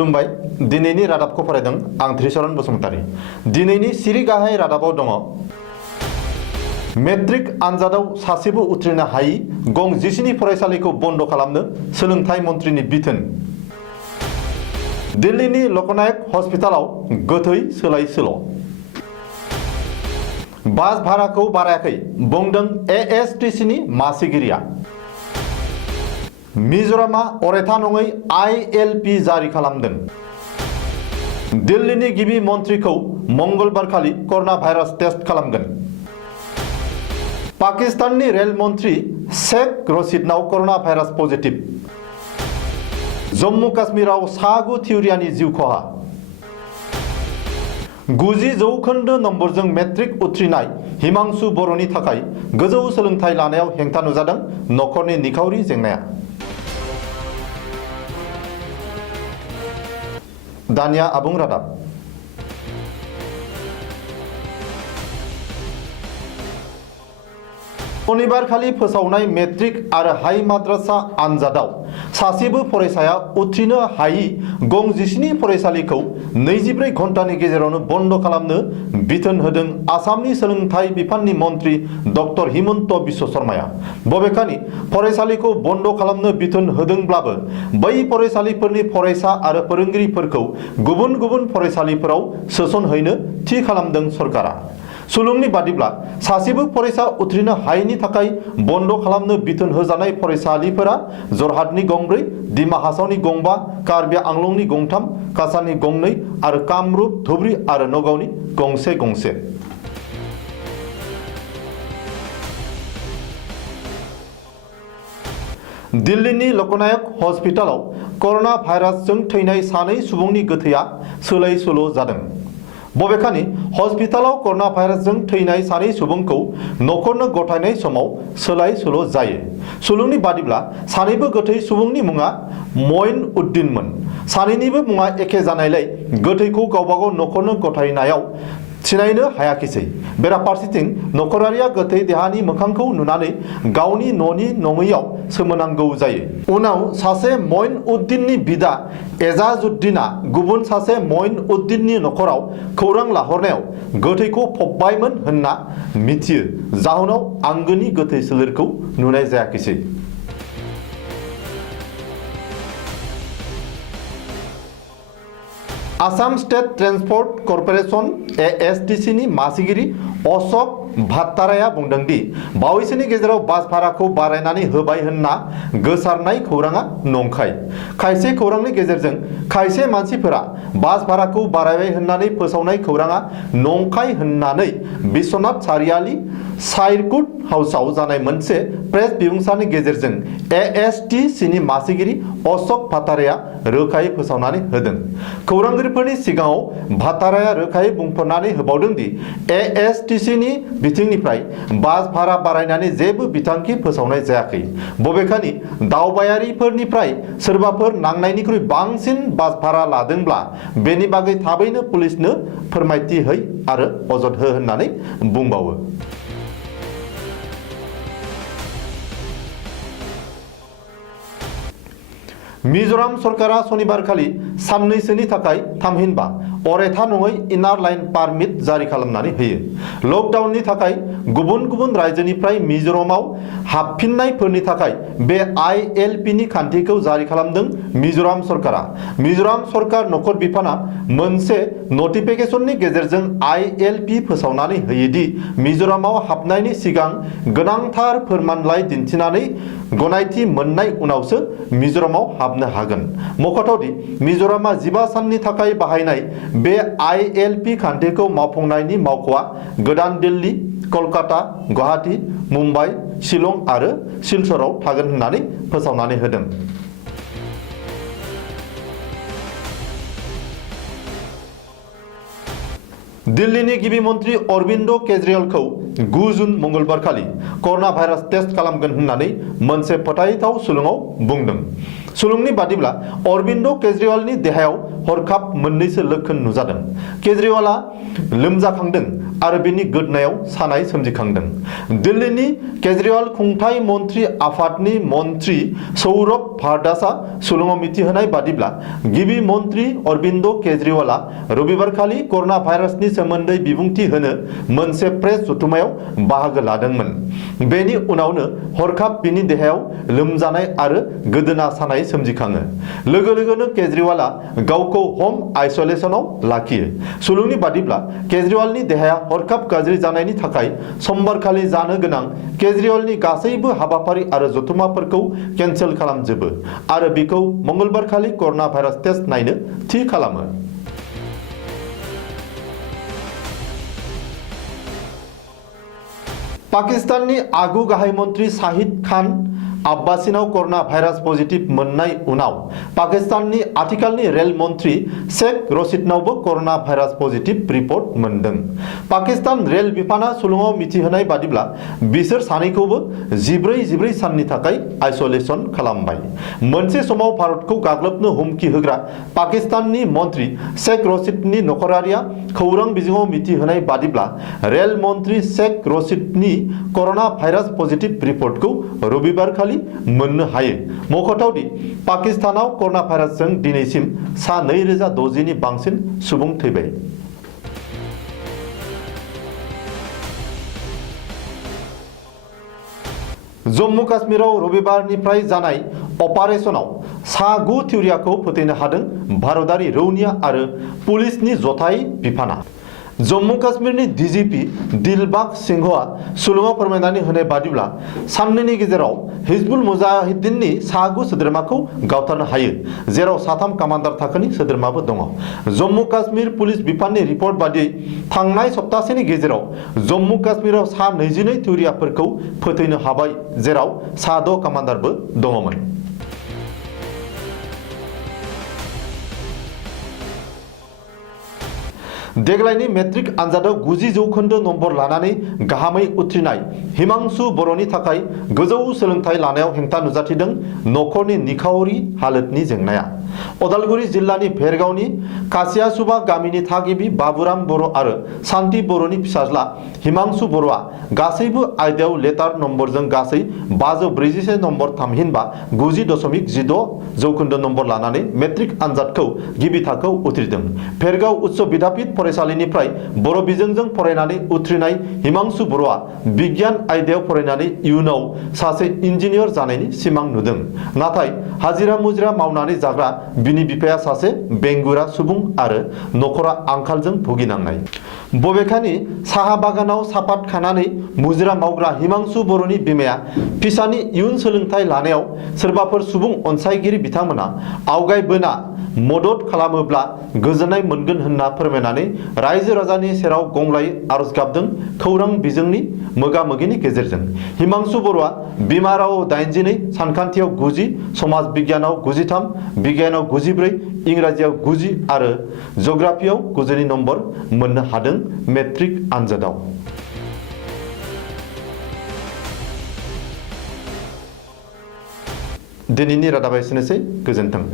खुलुमबाय दिनैनि रादाबखौ फरायदों आं त्रिशरन बसुमतारी। दिनैनि सिरि गाहाय रादाबाव दङ मेट्रिक आनजादाव सासेबो उथ्रिनो हायि गं 17 फरायसालिखौ बन्द खालामनो सोलोंथाइ मन्थ्रिनि बिथोन। दिल्लीनि लकनायक हस्पिटालाव गोथै सोलाय सोल'। बास भाराखौ बारायाखै बुंदों एएसटीसीनि मासिगिरिया। मिजोरामा अरायथा नङै आईएलपी जारि खालामदों। दिल्लीनि गिबि मन्थ्रिखौ मंगलबारखालि कर'ना भाइरास टेस्ट खालामगोन। पाकिस्ताननि रेल मन्थ्रि शेख रशीदनाव कर'ना भाइरास पजिटिभ। जम्मु काश्मीराव सा9 थिउरियानि जिउ खहा। 90% नम्बरजों मेट्रिक उथ्रिनाय हिमांशु बर'नि थाखाय गोजौ सोलोंथाइ लानायाव हेंथा नुजादों नखरनि निखावरि जेंनाया। दानिया आबुं रादाब। शनिबारखालि फोसावनाय मेट्रिक आरो हाई माद्रासा आनजादाव सासेबो फरायसाया उथ्रिनो हायि गं 17 फरायसालिखौ 24 घन्टानि गेजेरावनो बन्द खालामनो बिथोन होदों आसामनि सोलोंथाइ बिफाननि मन्थ्रि डक्टर हिमन्त बिश्व शर्माया। बबेखानि फरायसालिखौ बन्द खालामनो बिथोन होदोंब्लाबो बै फरायसालिफोरनि फरायसा आरो फोरोंगिरिफोरखौ गुबुन गुबुन फरायसालिफोराव सोसनहैनो थि खालामदों सरकारा। सुलुंनि बादिब्ला सासेबो फरायसा उथ्रिनो हायैनि थाखाय बन्द खालामनो बिथोन होजानाय फरायसालिफोरा जरहाटनि गंब्रै, डिमा हासावनि गंबा, कार्बि आंलंनि गंथाम, काछारनि गंनै आरो कामरुप, धुबरी आरो नगावनि गंसे गंसे। दिल्लीनि लकनायक हस्पिटालाव कर'ना भाइरासजों थैनाय 2 सुबुंनि गोथैया सोलाय सोल' जादों। बबेखानि हस्पिटालाव कर'ना भाइरासजों थैनाय 2 सुबुंखौ नखरनो गथायनाय समाव सोलाय सोल' जायो। सुलुंनि बादिब्ला सानैबो गोथै सुबुंनि मुङा मइन उद्दिनमोन। सानैनिबो मुङा एखे जानायलाय गोथैखौ गावबागाव नखरनो गथायनायाव सिनायनो हायाखिसै। बेराफारसेथिं नखरारिया गोथै देहानि मोखांखौ नुनानै गावनि न'नि नङैयाव सोमोनांगौ जायो। उनाव सासे मइन उद्दिननि बिदा एजाजुद्दिना गुबुन सासे मइन उद्दिननि नखराव खौरां लाहरनायाव गोथैखौ फबबायमोन होनना मिथियो। जाहोनाव आंगोनि गोथै सोलेरखौ नुनाय जायाखिसै। आसाम स्टेट ट्रेन्सपर्ट कर्परेशन एएसटीसीनि मासिगिरि अशोक भाट्टाराया बुंदों दि बावैसोनि गेजेराव बास भाराखौ बारायनानै होबाय होनना गोसारनाय खौराङा नंखाय। खायसे खौरांनि गेजेरजों खायसे मानसिफोरा बास भाराखौ बारायबाय होननानै फोसावनाय खौराङा नंखाय होननानै बिश्वनाथ सारियाली साइरकुट हाउसआव जानाय मोनसे प्रेस बिबुंसानि गेजेरजों एएसटीसीनि मासिगिरि अशोक भाट्टाराया रोखायै फोसावनानै होदों। खौरांगिरिफोरनि सिगाङाव भाट्टाराया रोखायै बुंफोरनानै होबावदों दि एएसटीसीनि बिथिंनिफ्राय बास भारा बारायनानै जेबो बिथांखि फोसावनाय जायाखै। बबेखानि दावबायारिफोरनिफ्राय सोरबाफोर नांनायनिख्रुइ बांसिन बास भारा लादोंब्ला बेनि बागै थाबैनो पुलिसनो फोरमायथि है आरो अजद हो होननानै बुंबावो। मिजोराम सरकारा शनिबारखालि साननैसोनि थाखाय थामहिनबा अरायथा नङै इनार लाइन पारमिट जारि खालामनानै होयो। लकडाउननि थाखाय गुबुन गुबुन रायजोनिफ्राय मिजोरामाव हाबफिननायफोरनि थाखाय बे आईएलपीनि खान्थिखौ जारि खालामदों मिजोराम सरकारा। मिजोराम सरकार नखर बिफाना मोनसे नटिफिकेशननि गेजेरजों आईएलपी फोसावनानै होयोदि मिजोरामाव हाबनायनि सिगां गोनांथार फोरमानलाइ दिन्थिनानै गनायथि मोननाय उनावसो मिजोरामाव हाबनो हागोन। मख'थावदि मिजोरामा 15 साननि थाखाय बाहायनाय बे आईएलपी खान्थिखौ मावफुंनायनि मावख'आ गोदान दिल्ली, कलकाता, गुवाहाटी, मुम्बाइ, शिलं आरो सिलचराव थागोन होननानै फोसावनानै होदों। दिल्लीनि गिबि मन्थ्रि अरबिन्द केजरीवालखौ 9 जुन मंगलबारखालि कर'ना भाइरास टेस्ट खालामगोन होननानै मोनसे फोथायथाव सुलुङाव बुंदों। सुलुंनि बादिब्ला अरबिन्द केजरीवालनि देहायाव हरखाब मोननैसो लक्षण नुजादों। केजरीवाला लोमजाखांदों आरो बिनि गोदनायाव सानाय सोमजिखांदों। दिल्लीनि केजरीवाल खुंथाय मन्त्रि आफादनि मन्त्रि सौरभ भारदासआ सुलुङाव मिथिहोनाय बादिब्ला गिबि मन्त्रि अरबिन्द केजरीवाला रबिबारखालि कर'ना भाइरासनि सोमोन्दै बिबुंथि होनो मोनसे प्रेस जथुमायाव बाहागो लादोंमोन। बेनि उनावनो हरखाब बिनि देहायाव लोमजानाय आरो गोदोना सानाय सोमजिखाङो। लोगो लोगोनो केजरीवाला गावखौ हम आइसोलेसनाव लाखियो। सुलुंनि बादिब्ला केजरीवालनि देहाया हरखाब गाज्रि जानायनि थाखाय समबारखालि जानो गोनां केजरीवालनि गासैबो हाबाफारि आरो जथुमाफोरखौ केन्सेल खालामजोबो आरो बिखौ मंगलबारखालि कर'ना भाइरास टेस्ट नायनो थि खालामो। पाकिस्ताननि आगु गाहाय मन्त्रि शाहिद खान आब्बासिनाव कर'ना भाइरास पजिटिभ मोननाय उनाव पाकिस्ताननि आथिखालनि रेल मन्त्रि शेख रशीदनावबो कर'ना भाइरास पजिटिभ रिपर्ट मोनदों। पाकिस्तान रेल बिफाना सुलुङाव मिथिहोनाय बादिब्ला बिसोर सानैखौबो 14 साननि थाखाय आइसोलेसन खालामबाय। मोनसे समाव भारतखौ गाग्लोबनो हुमखि होग्रा पाकिस्ताननि मन्त्रि शेख रशीदनि नखरारिया खौरां बिजोङाव मिथिहोनाय बादिब्ला रेल मन्त्रि शेख रशीदनि कर'ना भाइरास पजिटिभ रिपर्टखौ रबिबारखालि मोननो हायो। मख'थावदि पाकिस्तानाव कर'ना भाइरासजों दिनैसिम सा 2060 नि बांसिन सुबुं थैबाय। जम्मु काश्मीराव रबिबारनिफ्राय जानाय अपारेशनाव सा 9 थिउरियाखौ फोथैनो हादों भारतारि रौनिया आरो पुलिसनि जथाय बिफाना। जम्मु काश्मीरनि डिजिपि दिलबाग सिंहआ सुलुङाव फोरमायनानै होनाय बादिब्ला साननैनि गेजेराव हिजबुल मुजाहिद्दिननि सा 9 सोद्रोमाखौ गावथारनो हायो, जेराव 3 कामान्डार थाखोनि सोद्रोमाबो दङ। जम्मु काश्मीर पुलिस बिफाननि रिपर्ट बादियै थांनाय सप्तासेनि गेजेराव जम्मु काश्मीराव सा 22 थिउरियाफोरखौ फोथैनो हाबाय, जेराव सा 6 कामान्डारबो दङमोन। देग्लायनि मेट्रिक आनजादाव 90 जौखोन्दो नम्बर लानानै गाहामै उथ्रिनाय हिमांशु बर'नि थाखाय गोजौ सोलोंथाइ लानायाव हेंथा नुजाथिदों नखरनि निखावरि हालोदनि जेंनाया। उदालगुरि जिल्लानि भेरगावनि कासियासुबा गामिनि थागिबि बाबुराम बर' आरो सान्ति बर'नि फिसाज्ला हिमांशु बर'आ गासैबो आयदायाव लेटार नम्बरजों गासै 541 नम्बर थामहिनबा 90.16 जौखोन्दो नम्बर लानानै मेट्रिक आनजादखौ गिबि थाखोआव उथ्रिदों। भेरगाव उच्च विद्यापीठ फरायसालिनिफ्राय बर' बिजोंजों फरायनानै उथ्रिनाय हिमांशु बर'आ बिगियान आयदायाव फरायनानै इयुनाव सासे इन्जिनियर जानायनि सिमां नुदों। नाथाय हाजिरा मुजिरा मावनानै जाग्रा बिनि बिफाया सासे बेंगुरा सुबुं आरो नखरा आंखालजों भुगिनांनाय। बबेखानि साहा बागानाव सापात खानानै मुजिरा मावग्रा हिमांशु बर'नि बिमाया फिसानि इयुन सोलोंथाइ लानायाव सोरबाफोर सुबुं अनसायगिरि बिथांमोना आवगायबोना मदद खालामोब्ला गोजोननाय मोनगोन होनना फोरमायनानै रायजो राजानि सेराव गंग्लायै आरज गाबदों। खौरां बिजोंनि मोगा-मोगिनि गेजेरजों हिमांशु बर'आ बिमा रावआव 82, सानखान्थियाव 90, समाज बिगियानाव 93, बिगियानाव 94, इंराजियाव 90 आरो जिअ'ग्राफियाव 92 नम्बर मोननो हादों मेट्रिक आनजादाव। दिनैनि रादाबा एसेनोसै। गोजोन्थों।